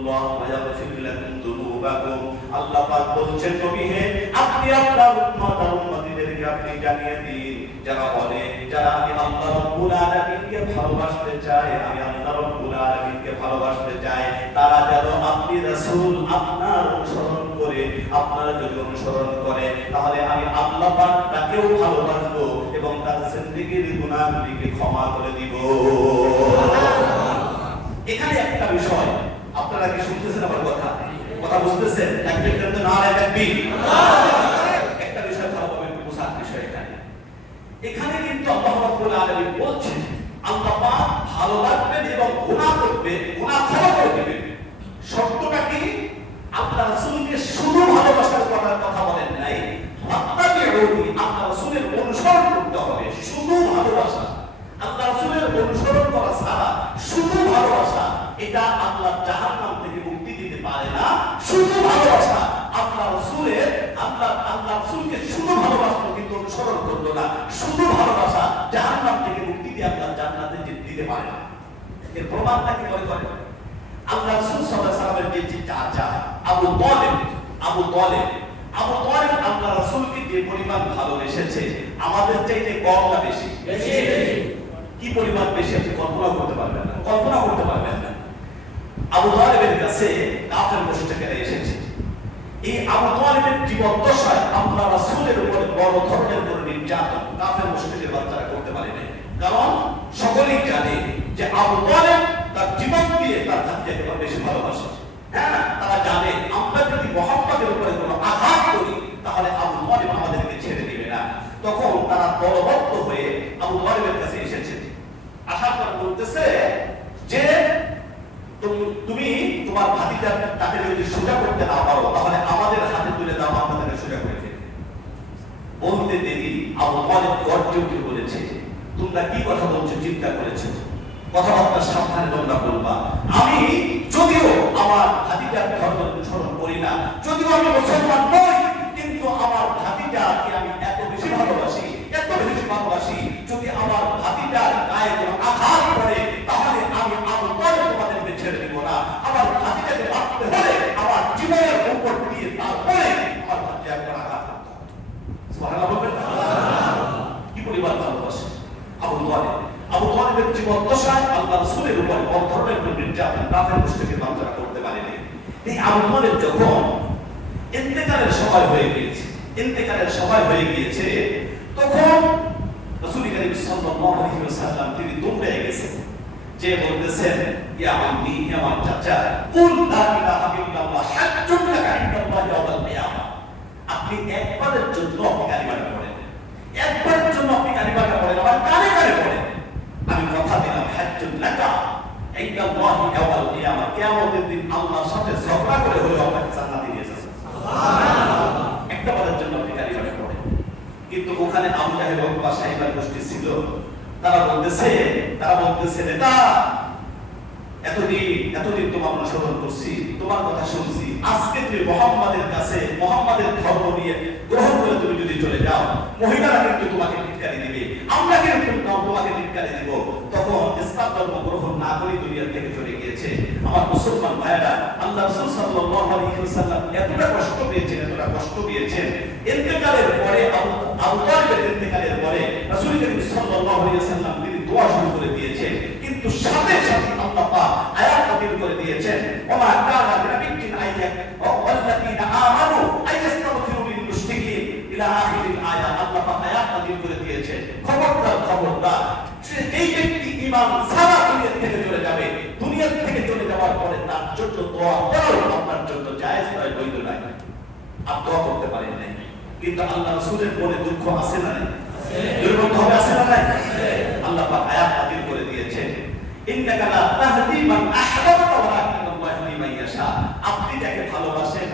ইস্তাগফিরুল্লাহ ওয়া ইয়াগফির লাকুম যুনুবাকুম। আল্লাহ পাক বলছেন নবী হে আপনি আপনার উম্মত আর উম্মতিদেরকে আপনি জানিয়ে দিন যারা বলে যারা আমি আল্লাহ রাব্বুল আলামিনকে ভালোবাসতে চাই, আমি আল্লাহ রাব্বুল আলামিনকে ভালোবাসতে চাই, তারা যেন আপনি রাসূল আপনার অনুসরণ করে, আপনারা যদি অনুসরণ করে তাহলে আমি আল্লাহ পাক তাকেও ভালোবাসবো এবং তার জিন্দেগীর গুনাহগুলিকে ক্ষমা করে দিব। এখানে একটা বিষয় আপনারা কি শুনতেছেন আমার কথা? কথা বুঝতেছেন? তাকবীর দেন তো, নারে তাকবীর। একটা বিষয় ভালোভাবে একটু বোঝার বিষয় এখানে। এখানে কিন্তু আল্লাহ রাব্বুল আলামিন বলছেন আল্লাহ পাক ভালোবাসবেন এবং গুনাহ করবে, গুনাহ ক্ষমা করে দিবেন। শর্তটা কি? আল্লাহ রাসূলকে শুধু ভালোবাসার কথা বলেন নাই, আত্মাবিউনি আল্লাহ রাসূলের অনুসরণ করতে হবে। শুধু ভালোবাসা, আল্লাহ রাসূলের অনুসরণ করা ছাড়া শুধু ভালোবাসা এটা আল্লাহ জাহান্নাম থেকে মুক্তি দিতে পারে না। শুধু ভালোবাসা আল্লাহ রাসূলকে শুধু ভালোবাসলো কিন্তু অনুসরণ করলো না, শুধু ভালোবাসা জাহান্নাম থেকে মুক্তি দিয়ে আল্লাহ জান্নাতে দিতে পারে না। এর প্রমাণটা কি করে? আল্লাহ রাসূল সাল্লাল্লাহু আলাইহি ওয়াসাল্লামের যে চাচা আবু তালেব আল্লাহ রাসূলকে যে পরিমাণ ভালোবেসেছে আমাদের চাইতে কম না বেশি? কি পরিমাণ বেশি আপনি কল্পনা করতে পারবেন না। আবু তালেবের কাছে কাফের মুশরিকরা এসেছে। এই আবু তালেবের জীবদ্দশায় আল্লাহ রাসূলের উপর বড় ধরনের কোনো নির্যাতন কাফের মুশরিকদের বাচ্চারা করতে পারে না। কারণ সকলেই জানে যে আবু তালেব তার জীবন দিয়ে তার জাতিকে বেশি ভালোবাসে। হ্যাঁ, তারা জানে আমরা যদি মুহাম্মদের উপরে কোনো আঘাত করি তাহলে আবু তালেব আমাদেরকে ছেড়ে দিবে না। তখন তারা দলবদ্ধ হয়ে আবু তালেবের কাছে এসেছে। আসার পর বলতেছে যে তুমি তোমার ভাতিজা তাকে যদি সোজা করতে না পারো তাহলে আমাদের হাতে তুলে দাও, আমরা তাকে সোজা করে ফেলি। বলতে দেরি আবু তালেব গর্জে উঠে বলেছে তোমরা কি কথা বলছো, চিন্তা করেছো? কথাবার্তা সাবধানে তোমরা বলবা। আমি যদিও আমার ভাতিজার ধর্ম অনুসরণ করি না, যদিও আমি মুসলমান নই, কিন্তু আমার ভাতিজাকে আমি এত বেশি ভালোবাসি যদি আমার ভাতিজার গায়ে কোনো আঘাত পড়ে তাহলে আমি আবু তালেব তোমাদেরকে ছেড়ে দিব না। আমার ভাতিজাকে মারতে হলে আমার জীবনের উপর দিয়ে তারপরে আমার ভাতিজাকে আঘাত করতে হবে। সুবহানাল্লাহ বলবেন না? কি পরিমাণ ভালোবাসে আবু তালেবের জীবদ্দশায় আল্লাহ রাসূলের উপর বড় ধরনের নির্যাতন কাফের মুশরিকদের বাচ্চারা করতে পারেনি। এই আবু তালেব যখন ইন্তেকালের সময় হয়ে গিয়েছে তখন রাসূল করিম সাল্লাল্লাহু আলাইহি ওয়াসাল্লাম তিনি দৌড়ে গেছেন, যে বলতেছেন ইয়া আম্মি, হে আমার চাচা, কুল লা ইলাহা ইল্লাল্লাহ হাজ্জুন লাকা ইনদাল্লাহি ইয়াওমাল কিয়ামা। আপনি একবারের জন্য কালিমাটা পড়েন, আমার কানে পড়েন। আমি কথা দিলাম হাজ্জুন লাকা ইনদাল্লাহি ইয়াওমাল কিয়ামা, কিয়ামতের দিন আল্লাহর সাথে ঝগড়া করে হলেও আপনাকে জান্নাতে নিয়ে যাবে। সুবহানাল্লাহ। একটা বারের জন্য আপনি কালিমাটা পড়েন। কিন্তু ওখানে আবু জাহেল এবং সাইবার গোষ্ঠী ছিল, তারা বলতেছে নেতা এতদিন তোমার অনুসরণ করছি, তোমার কথা শুনছি, আজকে তুমি মুহাম্মাদের কাছে মুহাম্মাদের ধর্ম নিয়ে গ্রহণ করে তুমি যদি চলে যাও, মহিলারা কিন্তু তোমাকে টিটকারি দিবে, আমরা কিন্তু তোমাকে টিটকারি দিব। তখন ইসলাম ধর্ম গ্রহণ না করে দুনিয়া থেকে চলে গিয়েছে। আমার মুসলমান ভাইরা, আল্লাহ রাসূল সাল্লাল্লাহু আলাইহি ওয়াসাল্লাম এতটা কষ্ট পেয়েছেন। ইন্তেকালের পরে আবু তালেবের ইন্তেকালের পরে রাসূল করিম সাল্লাল্লাহু আলাইহি ওয়াসাল্লাম তিনি দোয়া শুরু করে দিয়েছেন, কিন্তু সাথে সাথে আল্লাহ পাক আয়াত নাযিল করে দিয়েছেন, ওমা কানা লিনাবিয়্যিন আইয়াক ওয়াল্লাযীনা আমানু আইয়াস্তাগফিরু লিল মুশরিকিন ইলা আখিরিল আয়াত। আল্লাহ পাক আয়াত নাযিল করে দিয়েছেন, খবরদার যেই ব্যক্তি ঈমান ছাড়া দুনিয়া থেকে চলে যাওয়ার পরে তার জন্য দোয়া করা আপনার জন্য জায়েজ নয়, বৈধ নয়। আপনি দোয়া করতে পারেন নাই, কিন্তু আল্লাহ রাসূলের মনে দুঃখ আছে না নাই? দুর্বল হবে আছে না নাই? আল্লাহ পাক আয়াত নাযিল করে দিয়েছেন, ইন্নাকা লা তাহদি মান আহবাবতা ওয়ালাকিন্নাল্লাহু ইয়াহদি মান ইয়াশা। আপনি যাকে ভালোবাসেন